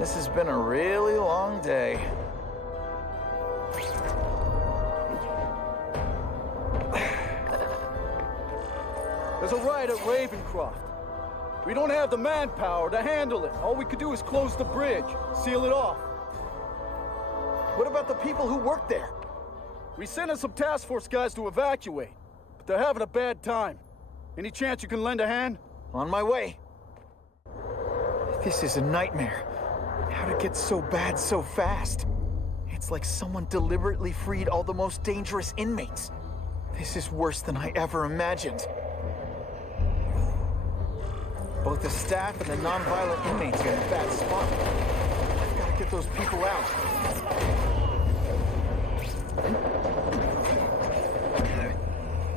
This has been a really long day. There's a riot at Ravencroft. We don't have the manpower to handle it. All we could do is close the bridge, seal it off. What about the people who work there? We sent in some task force guys to evacuate, but they're having a bad time. Any chance you can lend a hand? On my way. This is a nightmare. How'd it get so bad so fast? It's like someone deliberately freed all the most dangerous inmates. This is worse than I ever imagined. Both the staff and the non-violent inmates are in a bad spot. I've got to get those people out.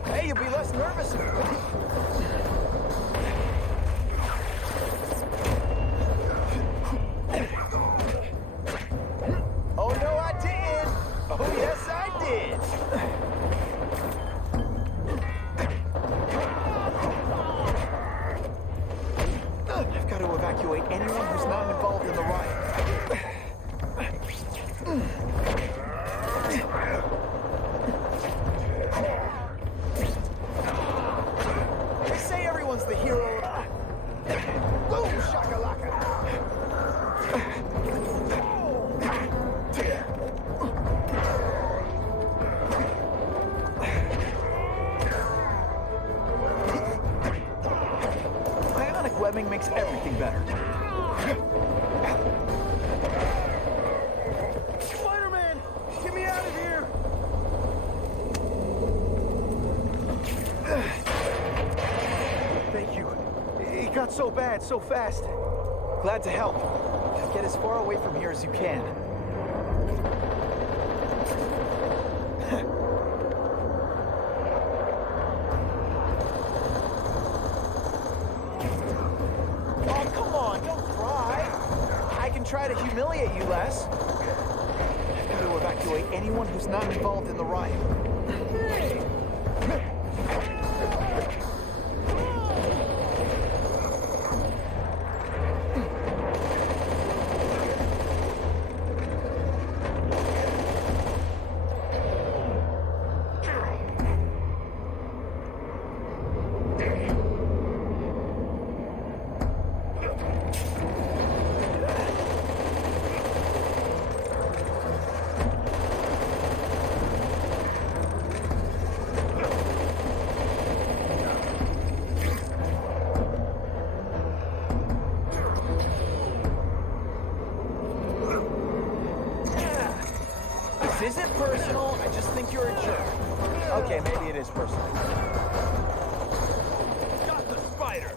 Hey, you'll be less nervous. Oh, no, I did. Oh, yes, I did. I've got to evacuate anyone who's not involved in the riot. They say everyone's the hero. Boom, shakalaka. Ionic webbing makes everything better. Spider-Man! Get me out of here! Thank you. It got so bad, so fast. Glad to help. Get as far away from here as you can. Oh, come on, don't cry. I can try to humiliate you less. I've got to evacuate anyone who's not involved in the riot. This isn't personal, I just think you're a jerk. Okay, maybe it is personal. Got the spider!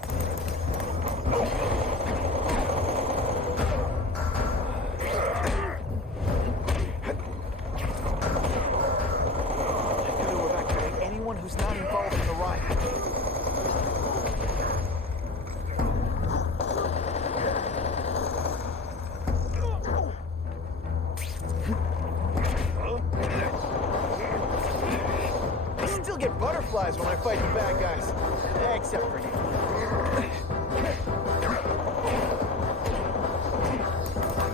I've got to evacuate anyone who's not involved in the riot. Butterflies when I fight the bad guys. Except for you.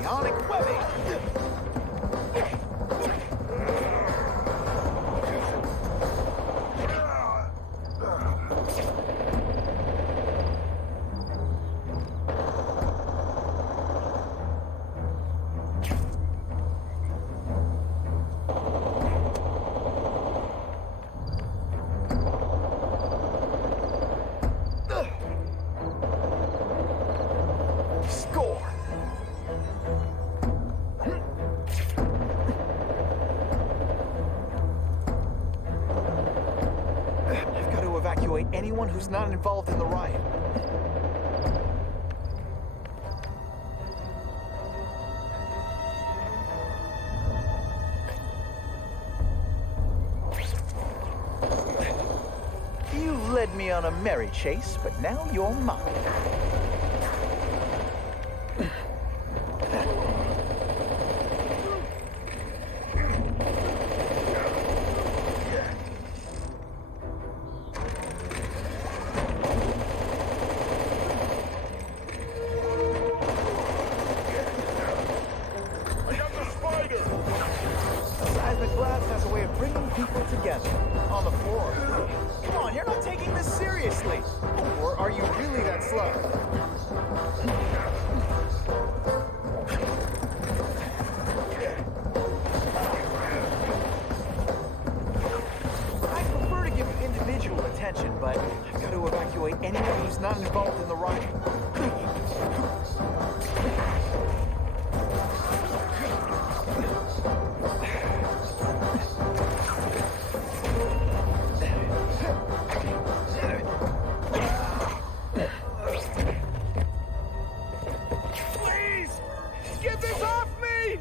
Ionic webbing! Anyone who's not involved in the riot. You led me on a merry chase, but now you're mine. seriously? Or are you really that slow? I prefer to give individual attention, but I've got to evacuate anyone who's not involved in the riot. Please! Get this off me!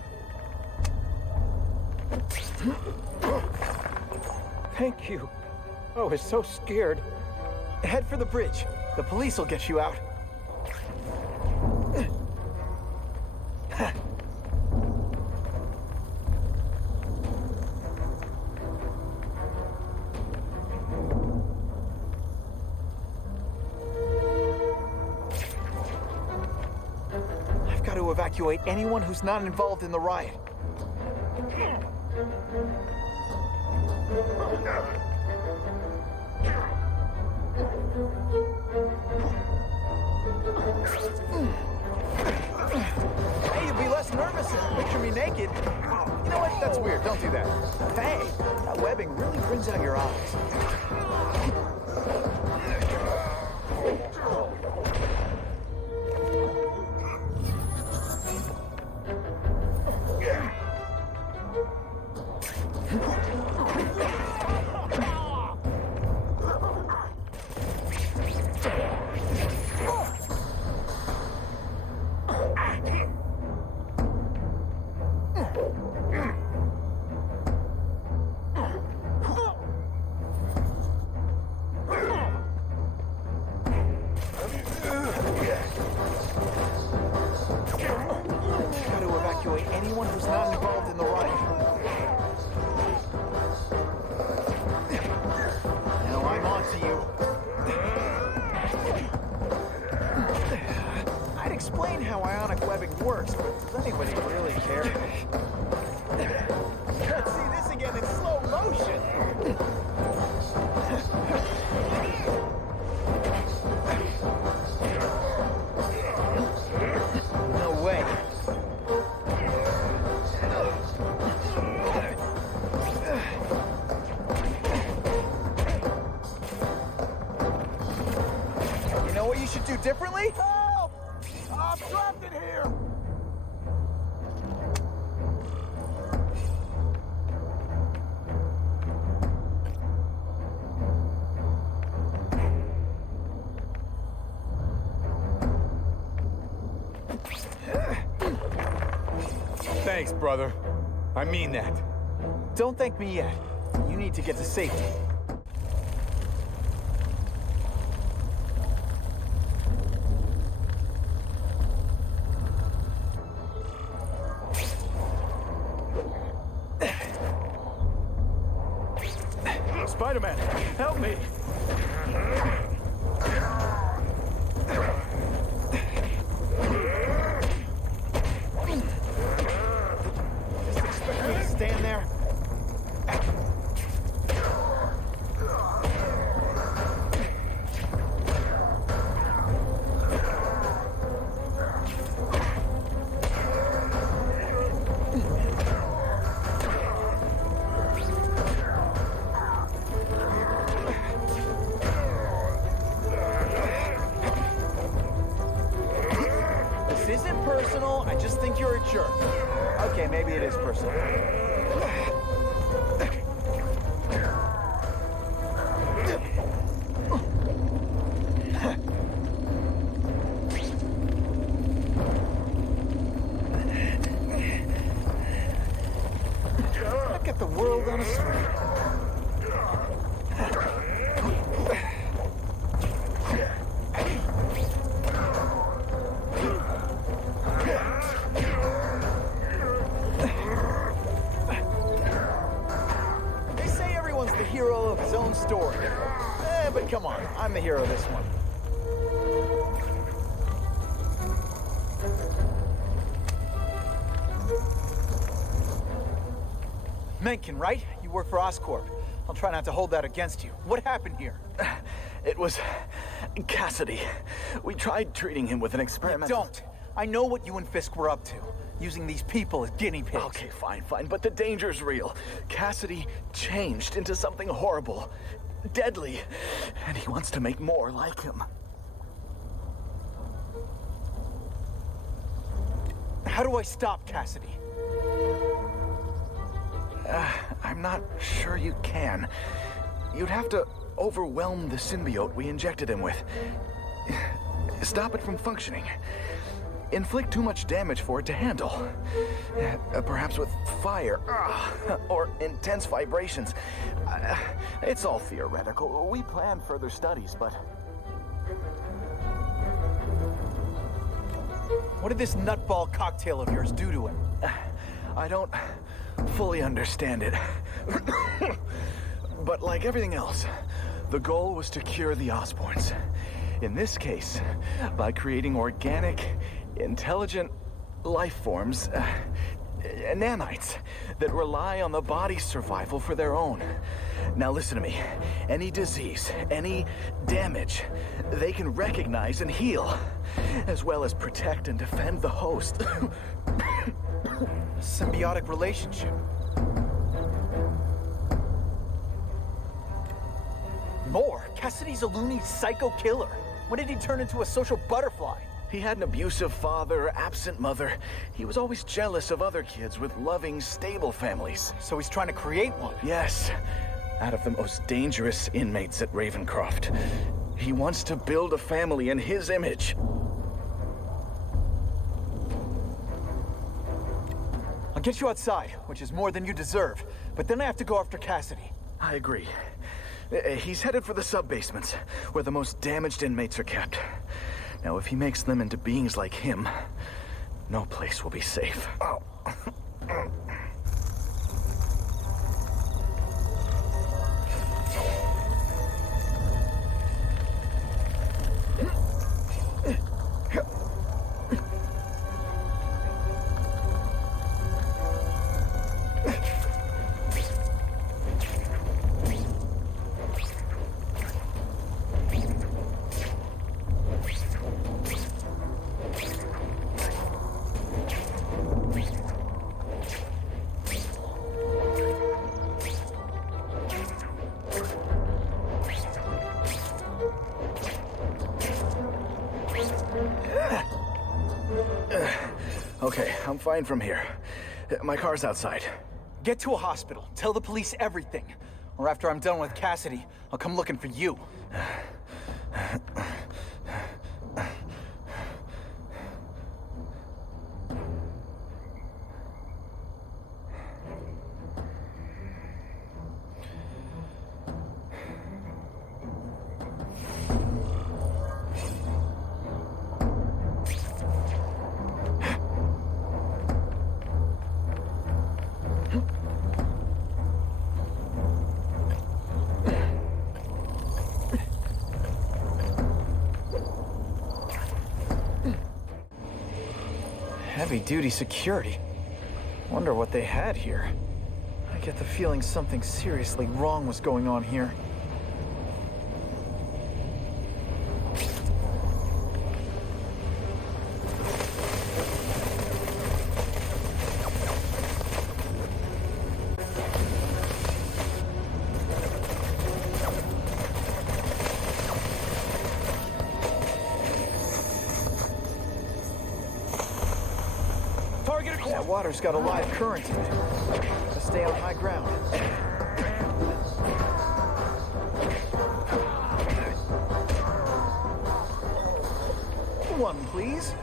Thank you. I was so scared. Head for the bridge. The police will get you out. I've got to evacuate anyone who's not involved in the riot. Hey, you'll be less nervous if you picture me naked. You know what? That's weird. Don't do that. Hey, that webbing really brings out your eyes. Got to evacuate anyone who's not involved in the riot. Now I'm on to you. I'd explain how ionic webbing works, but does anybody really care? Let's see this again in slow motion. No way. You know what you should do differently? Help! I'm trapped in here! Thanks, brother. I mean that. Don't thank me yet. You need to get to safety. Spider-Man, help me! Just expect me to stand there? This isn't personal, I just think you're a jerk. Okay, maybe it is personal. Look at the world on a string. They say everyone's the hero of his own story. But come on, I'm the hero of this one. Mencken, right? You work for Oscorp. I'll try not to hold that against you. What happened here? It was Cassidy. We tried treating him with an experiment. Don't! I know what you and Fisk were up to. Using these people as guinea pigs. Okay, fine, but the danger's real. Cassidy changed into something horrible, deadly, and he wants to make more like him. How do I stop Cassidy? I'm not sure you can. You'd have to overwhelm the symbiote we injected him with. Stop it from functioning. Inflict too much damage for it to handle. Perhaps with fire, or intense vibrations. It's all theoretical. We plan further studies, but... What did this nutball cocktail of yours do to him? I don't fully understand it. But like everything else, the goal was to cure the Osborns. In this case, by creating organic, intelligent life forms, nanites, that rely on the body's survival for their own. Now listen to me. Any disease, any damage, they can recognize and heal, as well as protect and defend the host. Symbiotic relationship. More? Cassidy's a loony psycho killer. When did he turn into a social butterfly? He had an abusive father, absent mother. He was always jealous of other kids with loving, stable families. So he's trying to create one? Yes, out of the most dangerous inmates at Ravencroft. He wants to build a family in his image. I'll get you outside, which is more than you deserve. But then I have to go after Cassidy. I agree. He's headed for the sub-basements, where the most damaged inmates are kept. Now, if he makes them into beings like him, no place will be safe. Oh. Okay, I'm fine from here. My car's outside. Get to a hospital. Tell the police everything. Or after I'm done with Cassidy, I'll come looking for you. Heavy-duty security. Wonder what they had here. I get the feeling something seriously wrong was going on here. That water's got a live current in it. Gotta stay on high ground. One, please.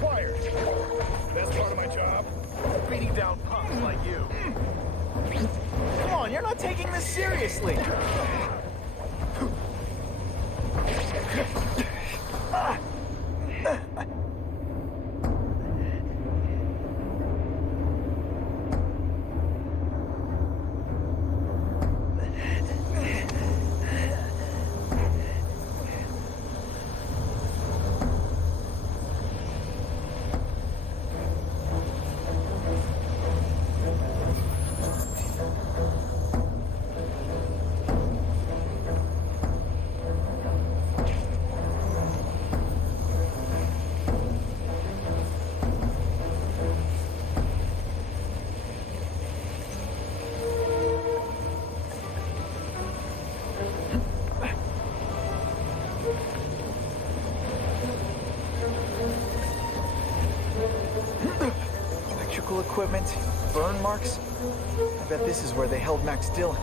required. Best part of my job? Beating down punks like you. Come on, you're not taking this seriously. Electrical equipment, burn marks. I bet this is where they held Max Dillon.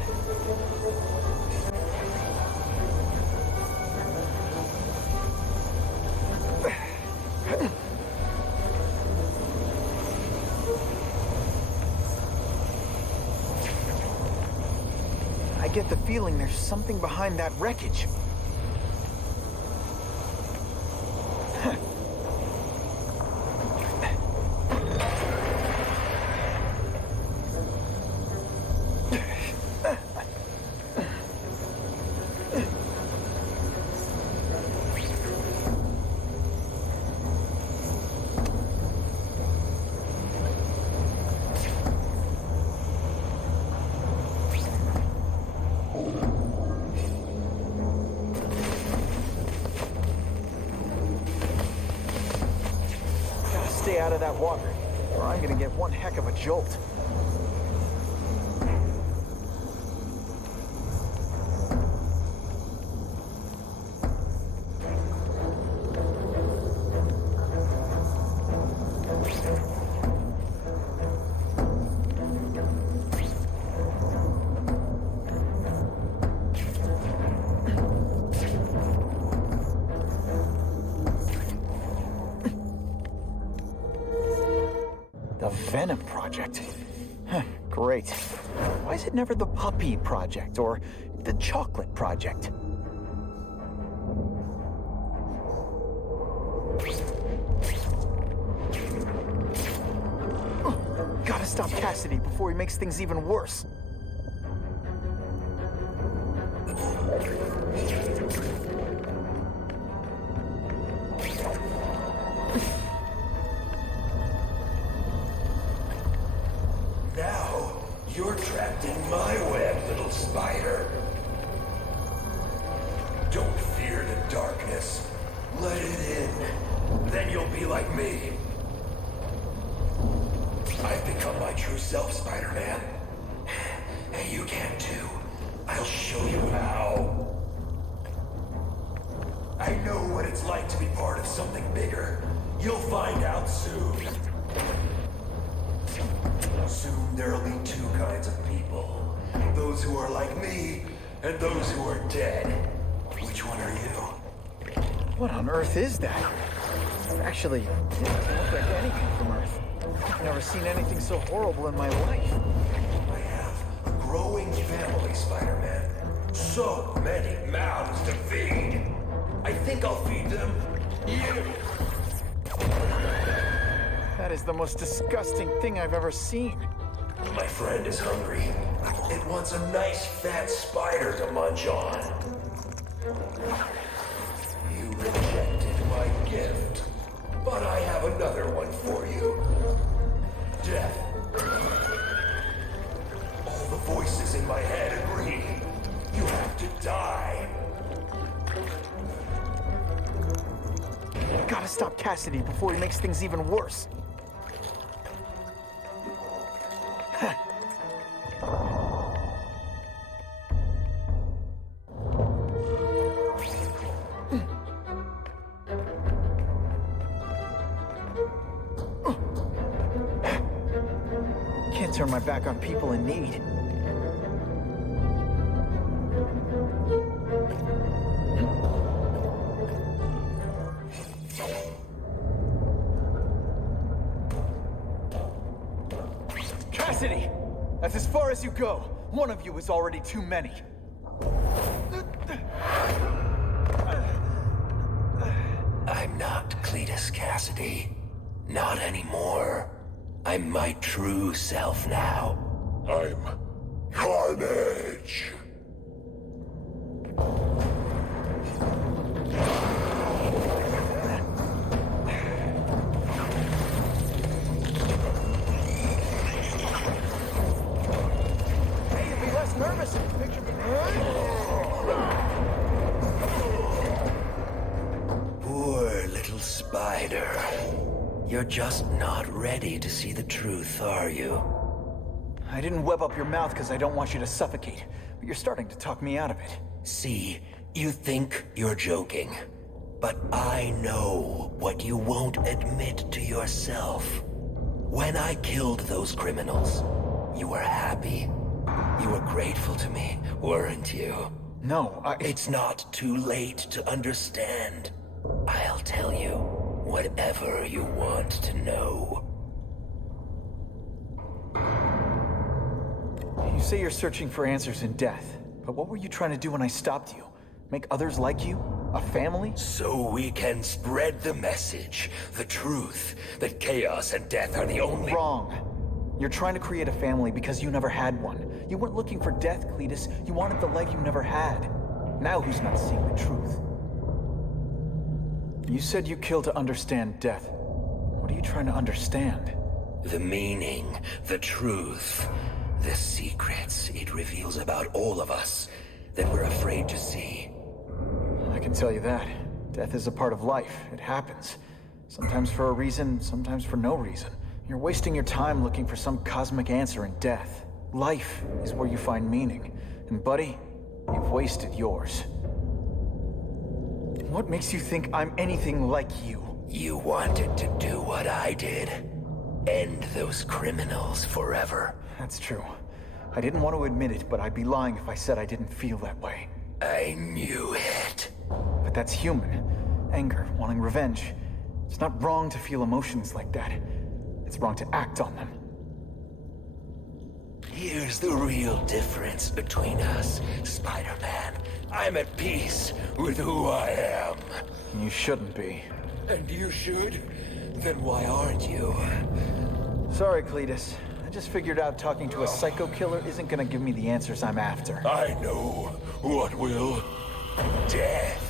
I get the feeling there's something behind that wreckage. Stay out of that water, or I'm gonna get one heck of a jolt. The Venom Project. Huh, great. Why is it never the Puppy Project or the Chocolate Project? Gotta stop Cassidy before he makes things even worse. Now, you're trapped in my web, little spider. Don't fear the darkness. Let it in. Then you'll be like me. I've become my true self, Spider-Man. And you can too. I'll show you how. I know what it's like to be part of something bigger. You'll find out soon. Soon there'll be two kinds of people. Those who are like me, and those who are dead. Which one are you? What on earth is that? Actually, it doesn't look like anything from Earth. I've never seen anything so horrible in my life. I have a growing family, Spider-Man. So many mouths to feed. I think I'll feed them you. That is the most disgusting thing I've ever seen. My friend is hungry. It wants a nice fat spider to munch on. You rejected my gift, but I have another one for you. Death. All the voices in my head agree. You have to die. Gotta stop Cassidy before he makes things even worse. Can't turn my back on people in need. Cassidy! That's as far as you go. One of you is already too many. I'm not Cletus Cassidy. Not anymore. I'm my true self now. I'm Carnage. Hey, you'll be less nervous if you picture me. Poor little spider. You're just not ready to see the truth, are you? I didn't web up your mouth because I don't want you to suffocate, but you're starting to talk me out of it. See, you think you're joking. But I know what you won't admit to yourself. When I killed those criminals, you were happy. You were grateful to me, weren't you? No, It's not too late to understand. I'll tell you whatever you want to know. You say you're searching for answers in death, but what were you trying to do when I stopped you? Make others like you? A family? So we can spread the message, the truth, that chaos and death are the only— Wrong. You're trying to create a family because you never had one. You weren't looking for death, Cletus. You wanted the life you never had. Now who's not seeing the truth? You said you killed to understand death. What are you trying to understand? The meaning, the truth, the secrets it reveals about all of us that we're afraid to see. I can tell you that. Death is a part of life. It happens. Sometimes for a reason, sometimes for no reason. You're wasting your time looking for some cosmic answer in death. Life is where you find meaning. And buddy, you've wasted yours. What makes you think I'm anything like you? You wanted to do what I did. End those criminals forever. That's true. I didn't want to admit it, but I'd be lying if I said I didn't feel that way. I knew it. But that's human. Anger, wanting revenge. It's not wrong to feel emotions like that. It's wrong to act on them. Here's the real difference between us, Spider-Man. I'm at peace with who I am. You shouldn't be. And you should? Then why aren't you? Sorry, Cletus. I just figured out talking to a psycho killer isn't gonna give me the answers I'm after. I know what will. Death.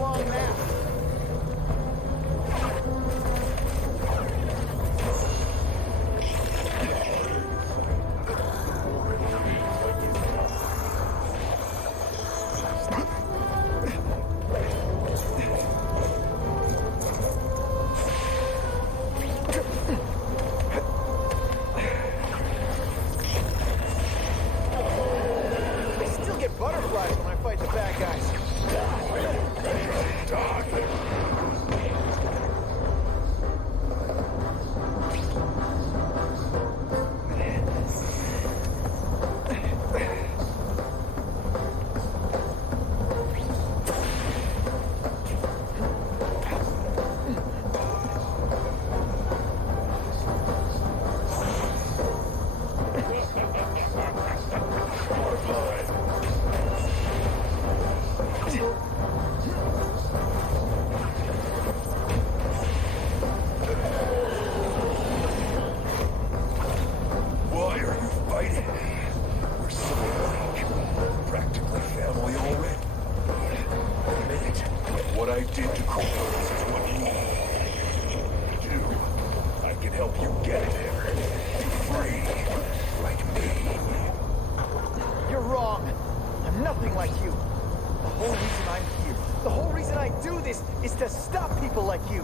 along now. Butterflies when I fight the bad guys. Is to stop people like you.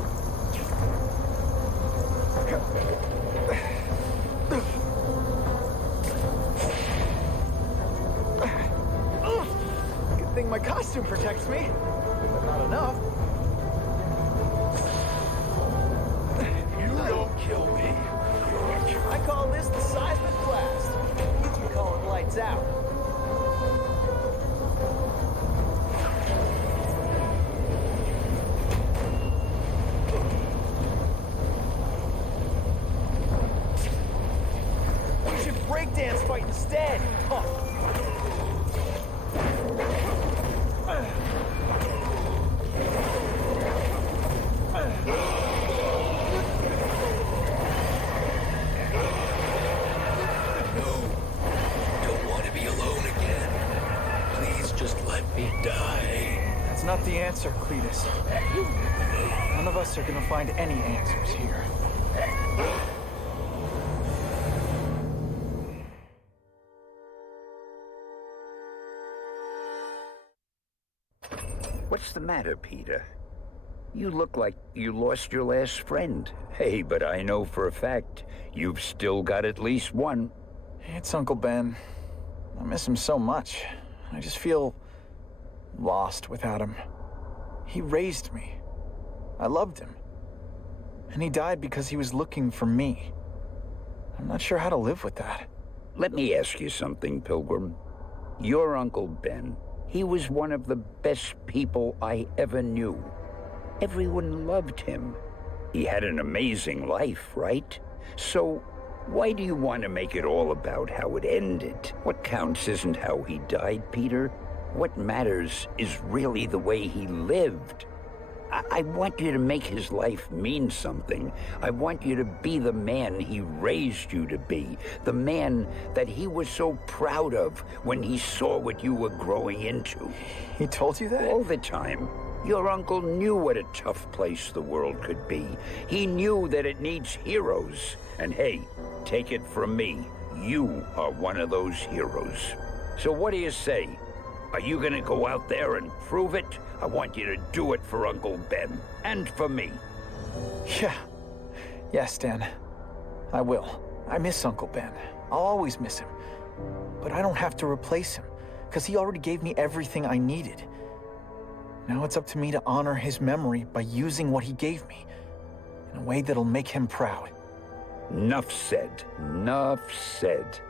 Good thing my costume protects me, but not enough. You don't kill me. I call this the seismic blast. You can call it lights out. Breakdance fight instead. Huh. Don't want to be alone again. Please just let me die. That's not the answer, Cletus. None of us are gonna find any answers here. What's the matter, Peter? You look like you lost your last friend. Hey, but I know for a fact you've still got at least one. It's Uncle Ben. I miss him so much. I just feel lost without him. He raised me. I loved him. And he died because he was looking for me. I'm not sure how to live with that. Let me ask you something, Pilgrim. Your Uncle Ben, he was one of the best people I ever knew. Everyone loved him. He had an amazing life, right? So why do you want to make it all about how it ended? What counts isn't how he died, Peter. What matters is really the way he lived. I want you to make his life mean something. I want you to be the man he raised you to be. The man that he was so proud of when he saw what you were growing into. He told you that? All the time. Your uncle knew what a tough place the world could be. He knew that it needs heroes. And hey, take it from me, you are one of those heroes. So what do you say? Are you gonna go out there and prove it? I want you to do it for Uncle Ben, and for me. Yeah. Yes, Dan. I will. I miss Uncle Ben. I'll always miss him. But I don't have to replace him, because he already gave me everything I needed. Now it's up to me to honor his memory by using what he gave me, in a way that'll make him proud. Nuff said. Nuff said.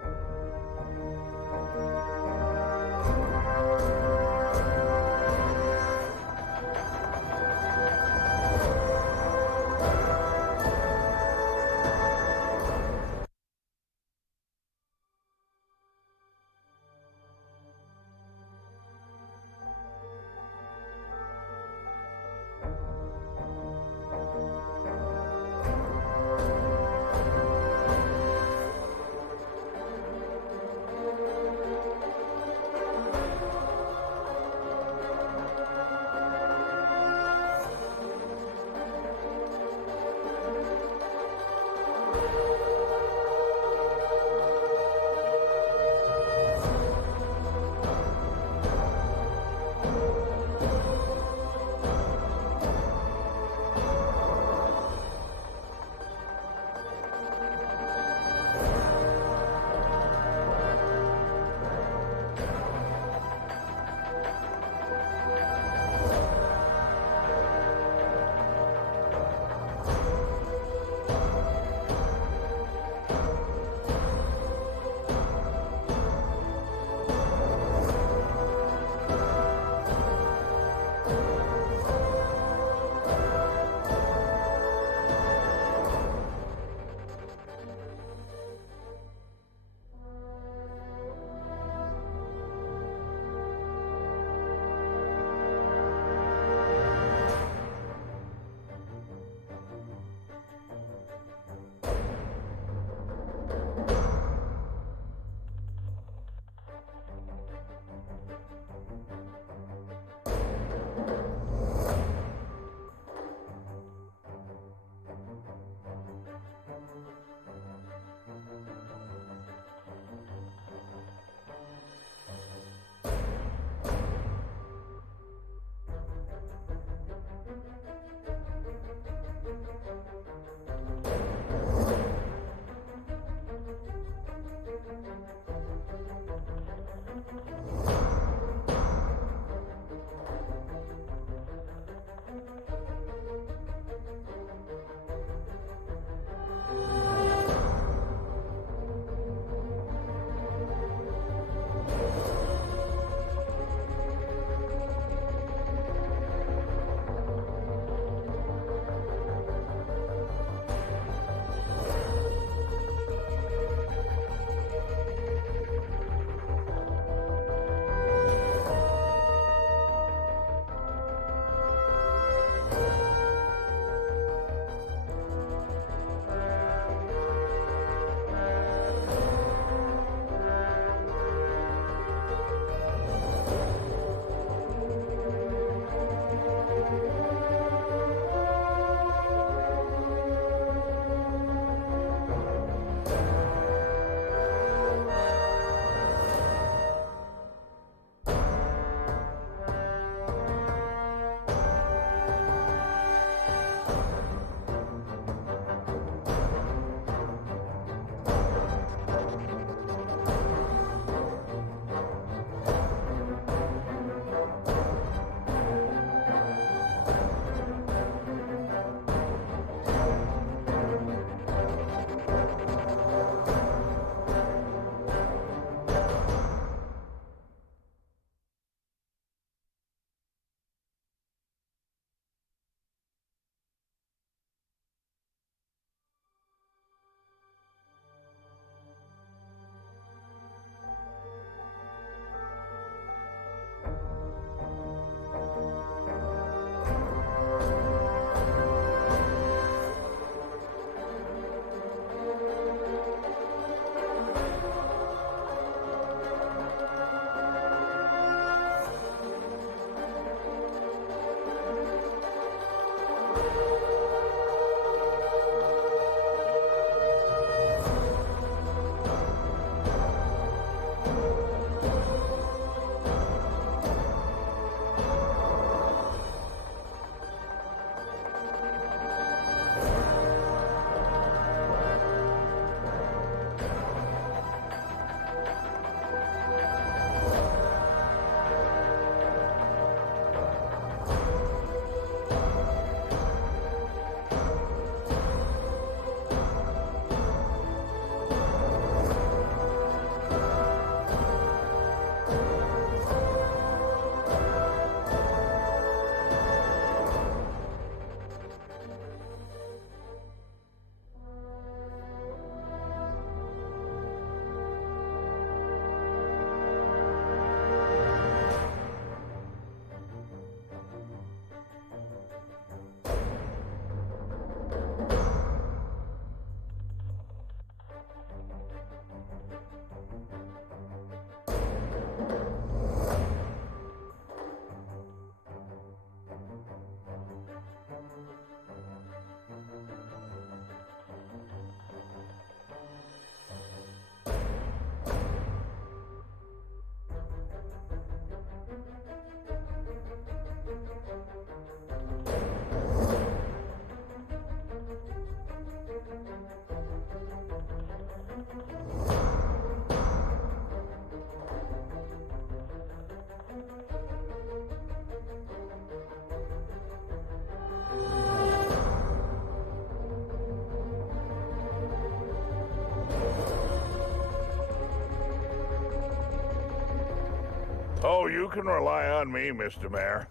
Oh, you can rely on me, Mr. Mayor.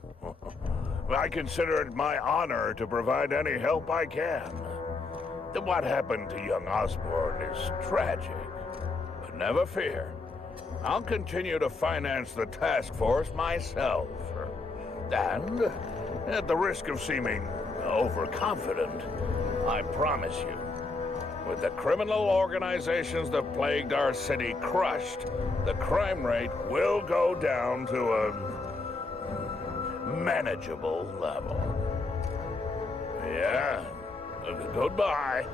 I consider it my honor to provide any help I can. What happened to young Osborn is tragic, but never fear. I'll continue to finance the task force myself. And, at the risk of seeming overconfident, I promise you, with the criminal organizations that plagued our city crushed, the crime rate will go down to a manageable level. Yeah, goodbye.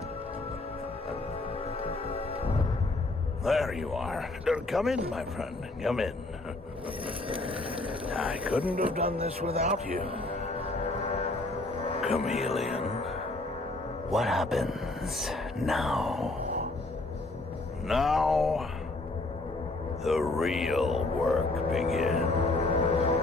There you are. Come in, my friend. Come in. I couldn't have done this without you. Chameleon. What happens now? Now, the real work begins.